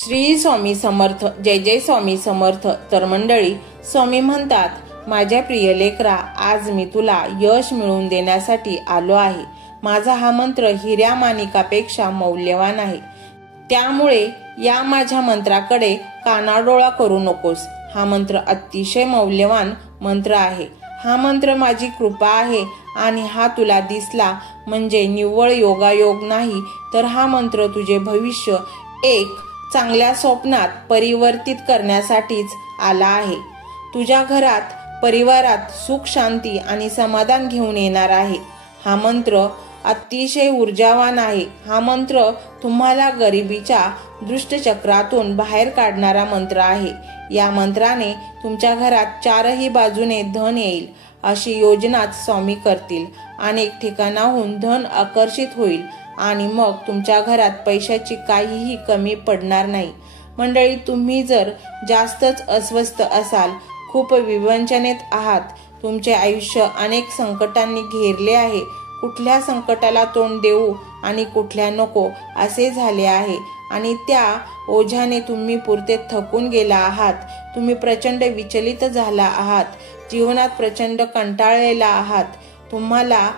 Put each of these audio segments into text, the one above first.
श्री स्वामी समर्थ. जय जय स्वामी समर्थ. तर मंडळी, स्वामी म्हणतात, माझ्या प्रिय लेकरा, आज मी तुला यश मिळवून देण्यासाठी आलो आहे. माझा हा मंत्र हिऱ्या माणिकापेक्षा मौल्यवान आहे. त्यामुळे या माझ्या मंत्राकडे कानाडोळा करू नकोस. हा मंत्र अतिशय मौल्यवान मंत्र आहे. हा मंत्र माझी कृपा आहे आणि हा तुला दिसला म्हणजे निव्वळ योगायोग नाही, तर हा मंत्र तुझे भविष्य एक चांगल्या स्वप्नात परिवर्तित करण्यासाठीच आला आहे. तुझ्या घरात, परिवारात सुख, शांती आणि समाधान घेऊन येणार आहे. हा मंत्र अतिशय ऊर्जावान आहे. हा मंत्र तुम्हाला गरिबीच्या दुष्टचक्रातून बाहेर काढणारा मंत्र आहे. या मंत्राने तुमच्या घरात चारही बाजूने धन येईल अशी योजनाच स्वामी करतील. अनेक ठिकाणाहून धन आकर्षित होईल आणि मग तुमच्या घरात पैशाची काहीही कमी पडणार नाही. मंडळी, तुम्ही जर जास्तच अस्वस्थ असाल, खूप विवंचनेत आहात, तुमचे आयुष्य अनेक संकटांनी घेरले आहे, कुठल्या संकटाला तोंड देऊ आणि कुठल्या नको असे झाले आहे आणि त्या ओझ्याने तुम्ही पुरते थकून गेला आहात, तुम्ही प्रचंड विचलित झाला आहात, जीवनात प्रचंड कंटाळलेला आहात, तुम्हाला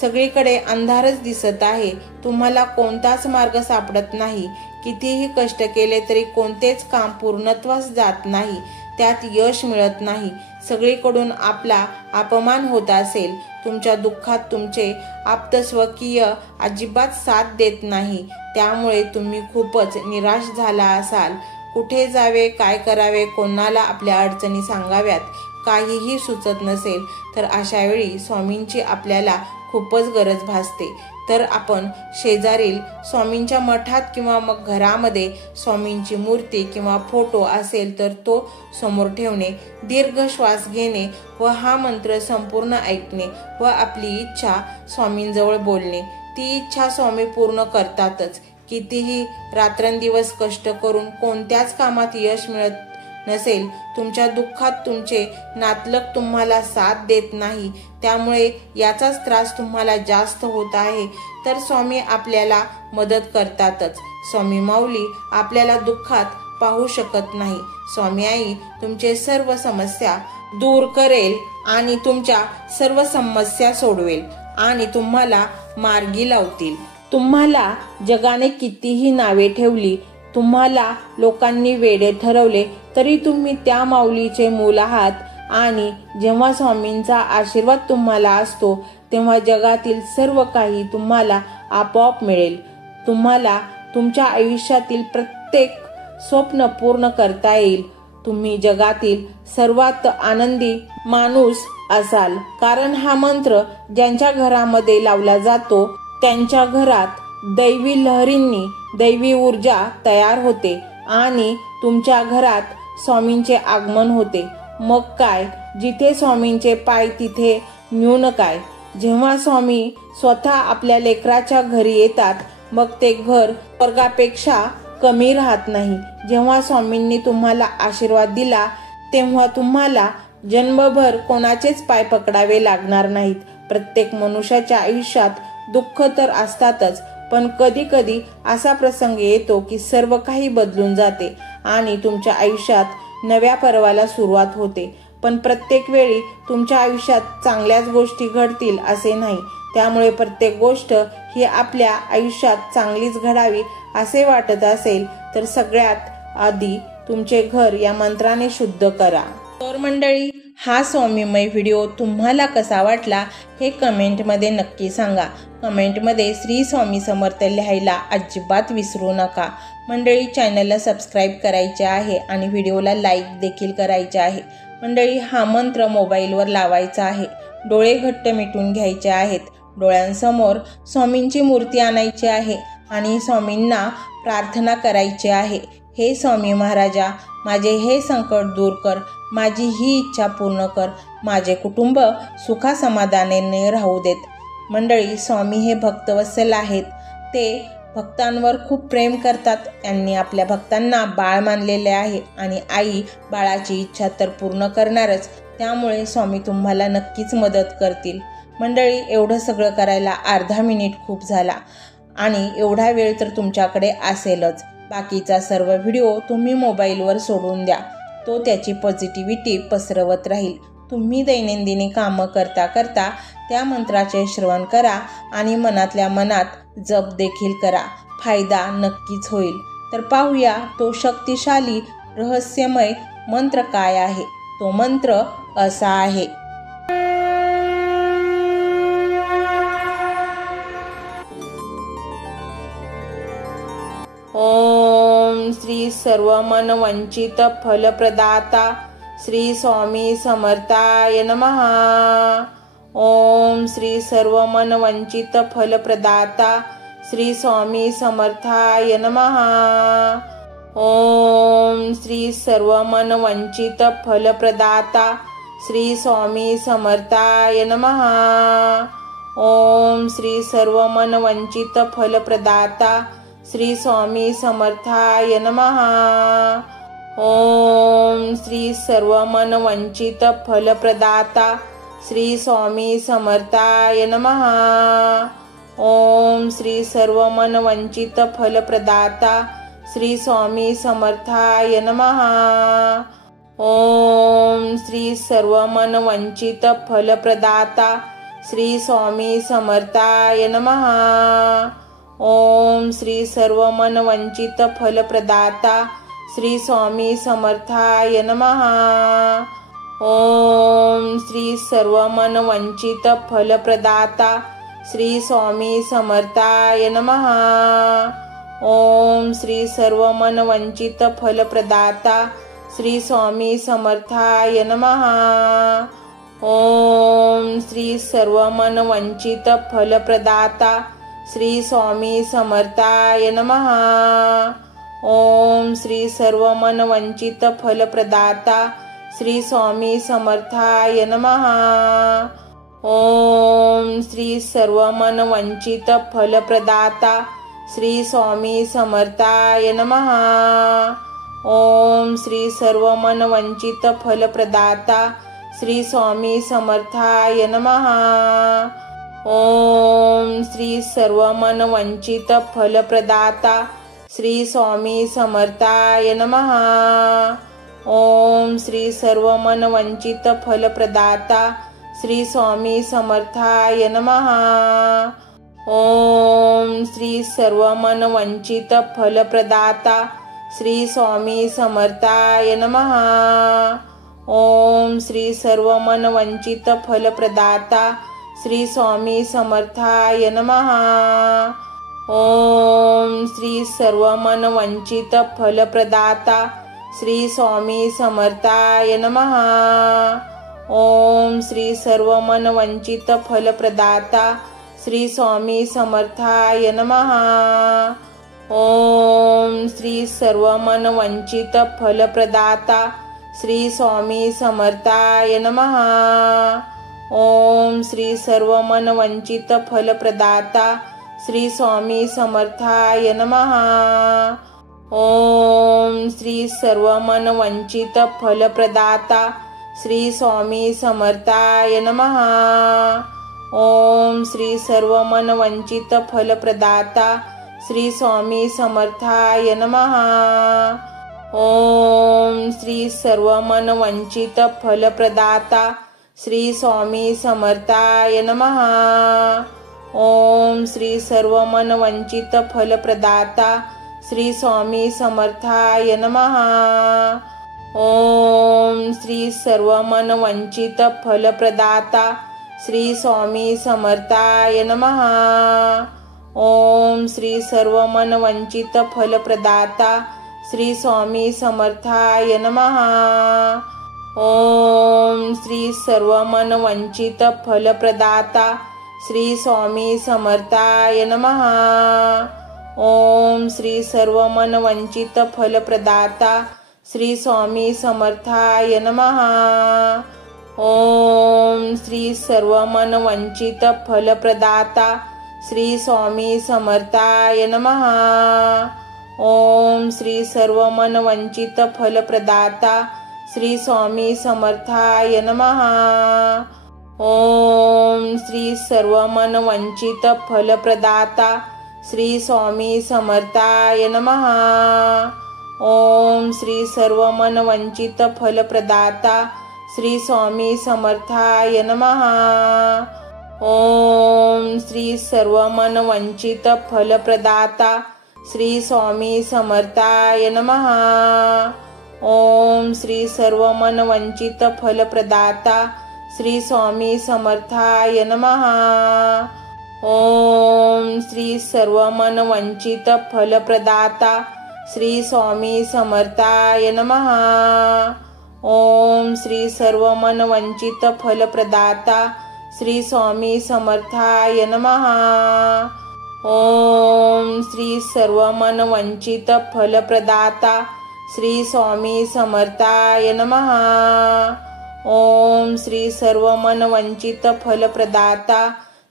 सगळीकडे अंधारच दिसत आहे, तुम्हाला कोणताच मार्ग सापडत नाही, कितीही कष्ट केले तरी कोणतेच काम पूर्णत्वास जात नाही, त्यात यश मिळत नाही, सगळीकडून आपला अपमान होत असेल, तुमच्या दुःखात तुमचे आप्तस्वकीय अजिबात साथ देत नाही, त्यामुळे तुम्ही खूपच निराश झाला असाल, कुठे जावे, काय करावे, कोणाला आपल्या अडचणी सांगाव्यात काहीही सुचत नसेल, तर अशा वेळी स्वामींची आपल्याला खूपच गरज भासते. तर आपण शेजारील स्वामींच्या मठात किंवा मग घरामध्ये स्वामींची मूर्ती किंवा फोटो असेल तर तो समोर ठेवणे, दीर्घ श्वास घेणे व हा मंत्र संपूर्ण ऐकणे व आपली इच्छा स्वामींजवळ बोलणे. ती इच्छा स्वामी पूर्ण करतातच. कितीही रात्रंदिवस कष्ट करून कोणत्याच कामात यश मिळत नसेल, तुमच्या दुःखात तुमचे नातलग तुम्हाला साथ देत नाही, त्यामुळे याचाच त्रास तुम्हाला जास्त होत आहे, तर स्वामी आपल्याला मदत करतातच. स्वामी माऊली आपल्याला दुःखात पाहू शकत नाही. स्वामी आई तुमचे सर्व समस्या दूर करेल आणि तुमच्या सर्व समस्या सोडवेल आणि तुम्हाला मार्गी लावतील. तुम्हाला जगाने कितीही नावे ठेवली, तुम्हाला लोकांनी वेडे ठरवले, तरी तुम्ही त्या माऊलीचे मूल आहात आणि जेव्हा स्वामींचा आशीर्वाद तुम्हाला असतो तेव्हा जगातील सर्व काही तुम्हाला आपोआप मिळेल. तुम्हाला तुमच्या आयुष्यातील प्रत्येक स्वप्न पूर्ण करता येईल. तुम्ही जगातील सर्वात आनंदी माणूस असाल, कारण हा मंत्र ज्यांच्या घरामध्ये लावला जातो त्यांच्या घरात दैवी लहरींनी दैवी ऊर्जा तयार होते आणि तुमच्या घरात स्वामींचे आगमन होते. मग काय, जिथे स्वामींचे पाय तिथे न्यून काय. जेव्हा स्वामी स्वतः आपल्या लेकराच्या घरी येतात मग ते घर स्वर्गापेक्षा कमी राहत नाही. जेव्हा स्वामींनी तुम्हाला आशीर्वाद दिला तेव्हा तुम्हाला जन्मभर कोणाचेच पाय पकडावे लागणार नाहीत. प्रत्येक मनुष्याच्या आयुष्यात दुःख तर असतातच, पण कधी कधी असा प्रसंग येतो की सर्व काही बदलून जाते आणि तुमच्या आयुष्यात नव्या पर्वाला सुरुवात होते. पण प्रत्येक वेळी तुमच्या आयुष्यात चांगल्याच गोष्टी घडतील असे नाही. त्यामुळे प्रत्येक गोष्ट ही आपल्या आयुष्यात चांगलीच घडावी असे वाटत असेल तर सगळ्यात आधी तुमचे घर या मंत्राने शुद्ध करा. तर मंडळी, हा स्वामीमय व्हिडिओ तुम्हाला कसा वाटला हे कमेंटमध्ये नक्की सांगा. कमेंटमध्ये श्री स्वामी समर्थ लिहायला अजिबात विसरू नका. मंडळी, चॅनलला सबस्क्राईब करायचे आहे आणि व्हिडिओला लाईक देखील करायचे आहे. मंडळी, हा मंत्र मोबाईलवर लावायचा आहे. डोळे घट्ट मिटून घ्यायचे आहेत. डोळ्यांसमोर स्वामींची मूर्ती आणायची आहे आणि स्वामींना प्रार्थना करायची आहे. हे स्वामी महाराजा, माझे हे संकट दूर कर, माझी ही इच्छा पूर्ण कर, माझे कुटुंब सुखासमाधानाने राहू देत. मंडळी, स्वामी हे भक्तवत्सल आहेत. ते भक्तांवर खूप प्रेम करतात. त्यांनी आपल्या भक्तांना बाळ मानलेले आहे आणि आई बाळाची इच्छा तर पूर्ण करणारच. त्यामुळे स्वामी तुम्हाला नक्कीच मदत करतील. मंडळी, एवढं सगळं करायला अर्धा मिनिट खूप झाला आणि एवढा वेळ तर तुमच्याकडे असेलच. बाकीचा सर्व व्हिडिओ तुम्ही मोबाईलवर सोडून द्या, तो त्याची पॉझिटिव्हिटी पसरवत राहील. तुम्ही दैनंदिनी कामं करता करता त्या मंत्राचे श्रवण करा आणि मनातल्या मनात जप देखील करा. फायदा नक्कीच होईल. तर पाहूया तो शक्तिशाली रहस्यमय मंत्र काय आहे. तो मंत्र असा आहे. ओम श्री सर्वमन वंचित फलप्रदाता श्री स्वामी समर्थाय नमः. ओम श्री सर्वमन वंचित फलप्रदाता श्री स्वामी समर्थाय नमः. ओम श्री सर्वमन वंचित फलप्रदाता श्री स्वामी समर्थाय नमः. ओम श्री सर्वमन वंचित फलप्रदाता श्री स्वामी समर्थाय नमः. ओम श्री सर्वमन वंचित फलप्रदाता श्री स्वामी समर्थाय नमः. ओम श्री सर्वमन वंचित फलप्रदाता श्री स्वामी समर्थाय नमः. ओम श्री सर्वमन वंचित फलप्रदाता श्री स्वामी समर्थाय नमः. ओम श्री सर्वमन वंचित फलप्रदाता श्री स्वामी समर्थाय नमः. ओम श्री सर्वमन वंचित फलप्रदाता श्री स्वामी समर्थाय नमः. ओम श्री सर्वमन वंचित फलप्रदाता श्री स्वामी समर्थाय नमः. ओम श्री सर्वमन वंचित फलप्रदाता श्री स्वामी समर्थाय नमः. ओम श्री सर्वमन वंचित फलप्रदाता श्री स्वामी समर्थाय नमः. ओम श्री सर्वमन वंचित फलप्रदाता श्री स्वामी समर्थाय नमः. ओम श्री सर्वमन वंचित फलप्रदाता श्री स्वामी समर्थाय नमः. ओम श्री सर्वमन वंचित फलप्रदाता श्री स्वामी समर्थाय नमः. ओम श्री सर्वमन वंचित फलप्रदाता श्री स्वामी समर्थाय नमः. ओम श्री सर्वमन वंचित फलप्रदाता श्री स्वामी समर्थाय नमः. ओम श्री सर्वमन वंचित फलप्रदाता श्री स्वामी समर्थाय नमः. ओम श्री सर्वमन वंचित फलप्रदाता श्री स्वामी समर्थाय नमः. ओम श्री सर्वमन वंचित फलप्रदाता श्री स्वामी समर्थाय नमः. ओम श्री सर्वमन वंचित फलप्रदाता श्री स्वामी समर्थाय नमः. ओम श्री सर्वमन वंचित फलप्रदाता श्री स्वामी समर्थाय नमः. ओम श्री सर्वमन वंचित फलप्रदाता श्री स्वामी समर्थाय नमः. ओम श्री सर्वमन वंचित फलप्रदाता श्री स्वामी समर्थाय नमः. ओम श्री सर्वमन वंचित फलप्रदाता श्री स्वामी समर्थाय नमः. ओम श्री सर्वमन वंचित फलप्रदाता श्री स्वामी समर्थाय नमः. ओम श्री सर्वमन वंचित फलप्रदाता श्री स्वामी समर्थाय नमः. ओम श्री सर्वमन वंचित फलप्रदाता श्री स्वामी समर्थाय नमः. ओम श्री सर्वमन वंचित फलप्रदाता श्री स्वामी समर्थाय नमः. ओम श्री सर्वमन वंचित फलप्रदाता श्री स्वामी समर्थाय नमः. ओम श्री सर्वमन वंचित फलप्रदाता श्री स्वामी समर्थाय नमः. ओम श्री सर्वमन वंचित फलप्रदाता श्री स्वामी समर्थाय नमः. ओम श्री सर्वमन वंचित फलप्रदाता श्री स्वामी समर्थाय नमः। ओम श्री सर्वमनवंचित फलप्रदाता श्री स्वामी समर्थाय नमः। ओम श्री सर्वमनवंचित फलप्रदाता श्री स्वामी समर्थाय नमः। ओम श्री सर्वमनवंचित फलप्रदाता श्री स्वामी समर्थाय नमः। ओम श्री सर्वमनवंचित फलप्रदाता श्री स्वामी समर्थाय नमः। ओम श्री सर्वमनवंचित फलप्रदाता श्री स्वामी समर्थाय नमः। ओम श्री सर्वमनवंचित फलप्रदाता श्री स्वामी समर्थाय नमः। ओम श्री सर्वमनवंचित फलप्रदाता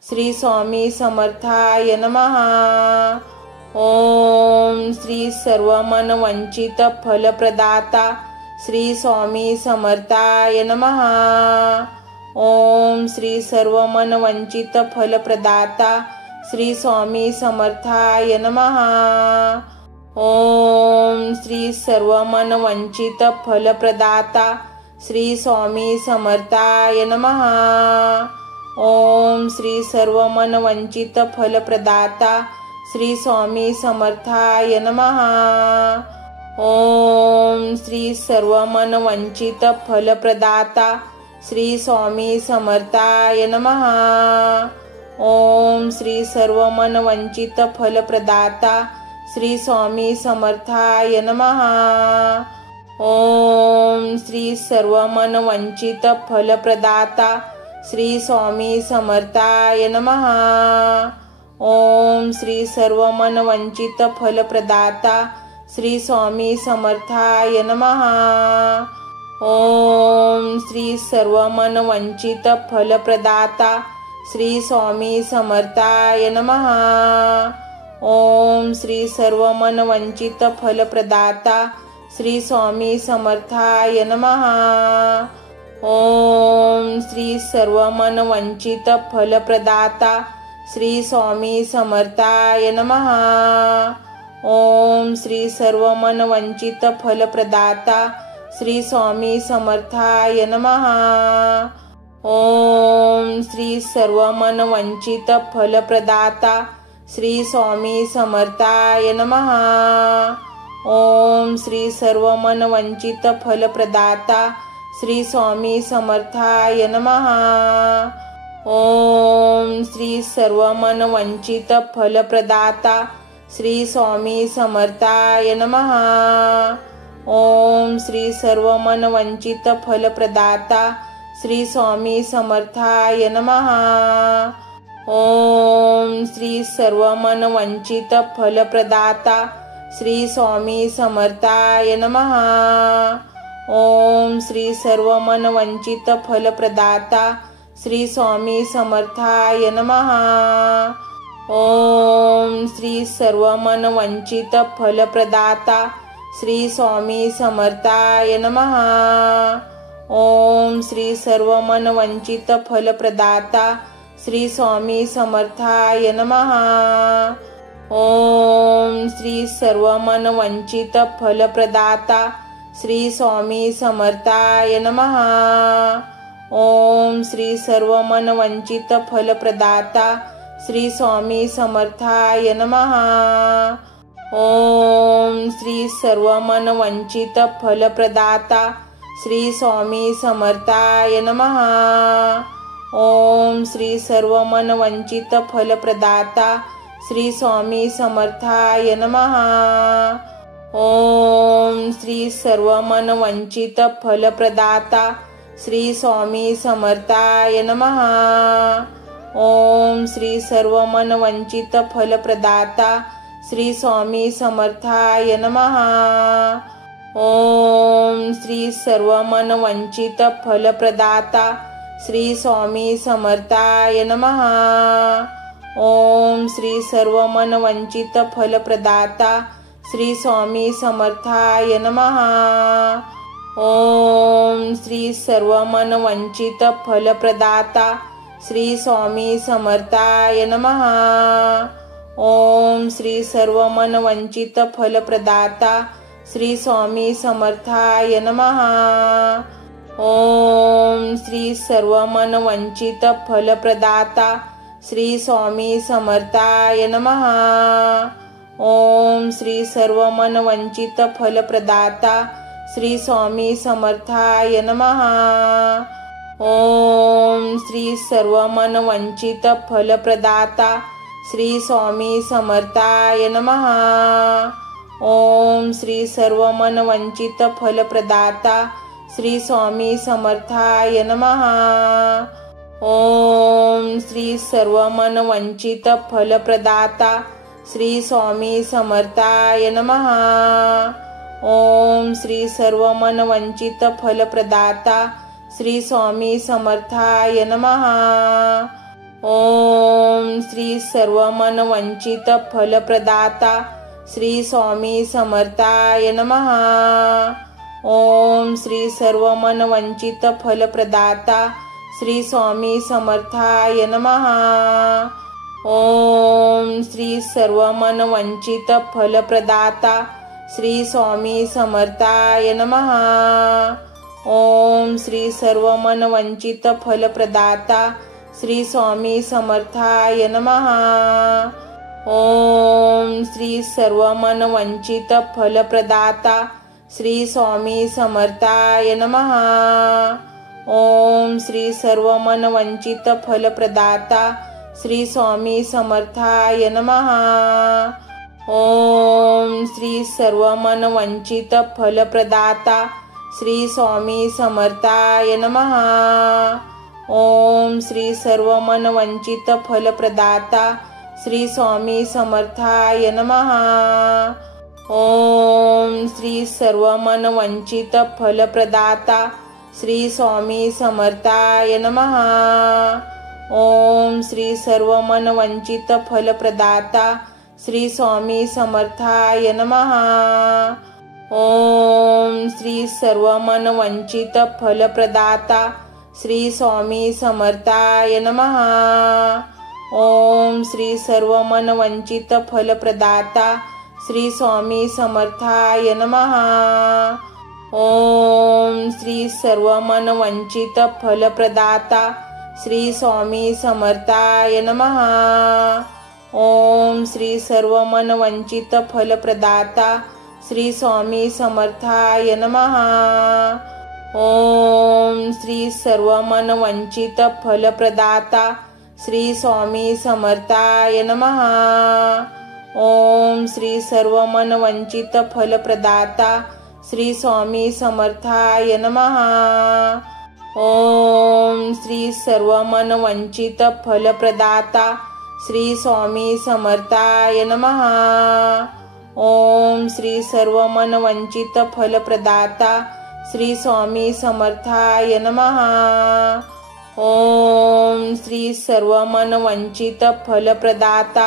श्री स्वामी समर्थाय नमः। ओम श्री सर्वमनवंचित फलप्रदाता श्री स्वामी समर्थाय नमः। ओम श्री सर्वमनवंचित फलप्रदाता श्री स्वामी समर्थाय नमः। ओम श्री सर्वमनवंचित फलप्रदाता श्री स्वामी समर्थाय नमः। ओम श्री सर्वमनवंचित फलप्रदाता श्री स्वामी समर्थाय नमः। ओम श्री सर्वमनवंचित फलप्रदाता श्री स्वामी समर्थाय नमः। ओम श्री सर्वमनवंचित फलप्रदाता श्री स्वामी समर्थाय नमः। ओम श्री सर्वमनवंचित फलप्रदाता श्री स्वामी समर्थाय नमः। ओम श्री सर्वमनवंचित फलप्रदाता श्री स्वामी समर्थाय नमः। ओम श्री सर्वमनवंचित फलप्रदाता श्री स्वामी समर्थाय नमः। ओम श्री सर्वमनवंचित फलप्रदाता श्री स्वामी समर्थाय नमः। ओम श्री सर्वमनवंचित फलप्रदाता श्री स्वामी समर्थाय नमः। ओम श्री सर्वमनवंचित फलप्रदाता श्री स्वामी समर्थाय नमः। ओम श्री सर्वमनवंचित फलप्रदाता श्री स्वामी समर्थाय नमः। ओम श्री सर्वमनवंचित फलप्रदाता श्री स्वामी समर्थाय नमः। ओम श्री सर्वमनवंचित फलप्रदाता श्री स्वामी समर्थाय नमः। ओम श्री सर्वमनवंचित फलप्रदाता श्री स्वामी समर्थाय नमः। ओम श्री सर्वमनवंचित फलप्रदाता श्री स्वामी समर्थाय नमः। ओम श्री सर्वमनवंचित फलप्रदाता श्री स्वामी समर्थाय नमः। ओम श्री सर्वमनवंचित फलप्रदाता श्री स्वामी समर्थाय नमः। ओम श्री सर्वमनवंचित फलप्रदाता श्री स्वामी समर्थाय नमः। ओम श्री सर्वमनवंचित फलप्रदाता श्री स्वामी समर्थाय नमः। ओम श्री सर्वमनवंचित फलप्रदाता श्री स्वामी समर्थाय नमः। ओम श्री सर्वमनवंचित फलप्रदाता श्री स्वामी समर्थाय नमः। ओम श्री सर्वमनवंचित फलप्रदाता श्री स्वामी समर्थाय नमः। ओम श्री सर्वमनवंचित फलप्रदाता श्री स्वामी समर्थाय नमः। ओम श्री सर्वमनवंचित फलप्रदाता श्री स्वामी समर्थाय नमः। ओम श्री सर्वमनवंचित फलप्रदाता श्री स्वामी समर्थाय नमः। ओम श्री सर्वमनवंचित फलप्रदाता श्री स्वामी समर्थाय नमः। ओम श्री सर्वमनवंचित फलप्रदाता श्री स्वामी समर्थाय नमः। ओम श्री सर्वमनवंचित फलप्रदाता श्री स्वामी समर्थाय नमः। ओम श्री सर्वमनवंचित फलप्रदाता श्री स्वामी समर्थाय नमः। ओम श्री सर्वमनवंचित फलप्रदाता श्री स्वामी समर्थाय नमः। ओम श्री सर्वमनवंचित फलप्रदाता श्री स्वामी समर्थाय नमः। ओम श्री सर्वमनवंचित फलप्रदाता श्री स्वामी समर्थाय नमः। ओम श्री सर्वमनवंचित फलप्रदाता श्री स्वामी समर्थाय नमः। ओम श्री सर्वमनवंचित फलप्रदाता श्री स्वामी समर्थाय नमः। ओम श्री सर्वमनवंचित फलप्रदाता श्री स्वामी समर्थाय नमः। ओम श्री सर्वमनवंचित फलप्रदाता श्री स्वामी समर्थाय नमः। ओम श्री सर्वमनवंचित फलप्रदाता श्री स्वामी समर्थाय नमः। ओम श्री सर्वमनवंचित फलप्रदाता श्री स्वामी समर्थाय नमः। ओम श्री सर्वमनवंचित फलप्रदाता श्री स्वामी समर्थाय नमः। ओम श्री सर्वमनवंचित फलप्रदाता श्री स्वामी समर्थाय नमः। ओम श्री सर्वमनवंचित फलप्रदाता श्री स्वामी समर्थाय नमः। ओम श्री सर्वमनवंचित फलप्रदाता श्री स्वामी समर्थाय नमः। ओम श्री सर्वमनवंचित फलप्रदाता श्री स्वामी समर्थाय नमः। ओम श्री सर्वमनवंचित फलप्रदाता श्री स्वामी समर्थाय नमः। ओम श्री सर्वमनवंचित फलप्रदाता श्री स्वामी समर्थाय नमः। ओम श्री सर्वमनवंचित फलप्रदाता श्री स्वामी समर्थाय नमः। ओम श्री सर्वमनवंचित फलप्रदाता श्री स्वामी समर्थाय नमः। ओम श्री सर्वमनवंचित फलप्रदाता श्री स्वामी समर्थाय नमः। ओम श्री सर्वमनवंचित फलप्रदाता श्री स्वामी समर्थाय नमः। ओम श्री सर्वमनवंचित फलप्रदाता श्री स्वामी समर्थाय नमः। ओम श्री सर्वमनवंचित फलप्रदाता श्री स्वामी समर्थाय नमः। ओम श्री सर्वमनवंचित फलप्रदाता श्री स्वामी समर्थाय नमः। ओम श्री सर्वमनवंचित फलप्रदाता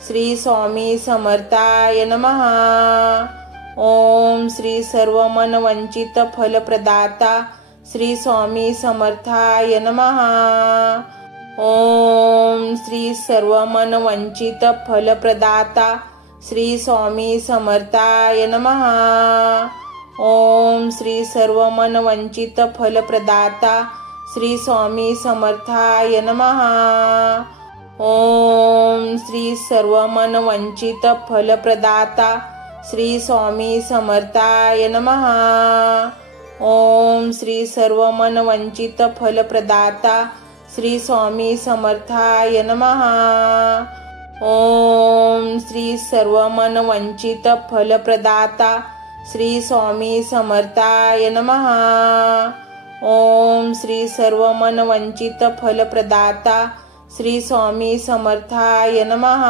श्री स्वामी समर्थाय नमः। ओम श्री सर्वमनवंचित फलप्रदाता श्री स्वामी समर्थाय नमः। ओम श्री सर्वमनवंचित फलप्रदाता श्री स्वामी समर्थाय नमः। ओम श्री सर्वमनवंचित फलप्रदाता श्री स्वामी समर्थाय नमः। ओम श्री सर्वमनवंचित फलप्रदाता श्री स्वामी समर्थाय नमः। ओम श्री सर्वमनवंचित फलप्रदाता श्री स्वामी समर्थाय नमः। ओम श्री सर्वमनवंचित फलप्रदाता श्री स्वामी समर्थाय नमः। ओम श्री सर्वमनवंचित फलप्रदाता श्री स्वामी समर्थाय नमः।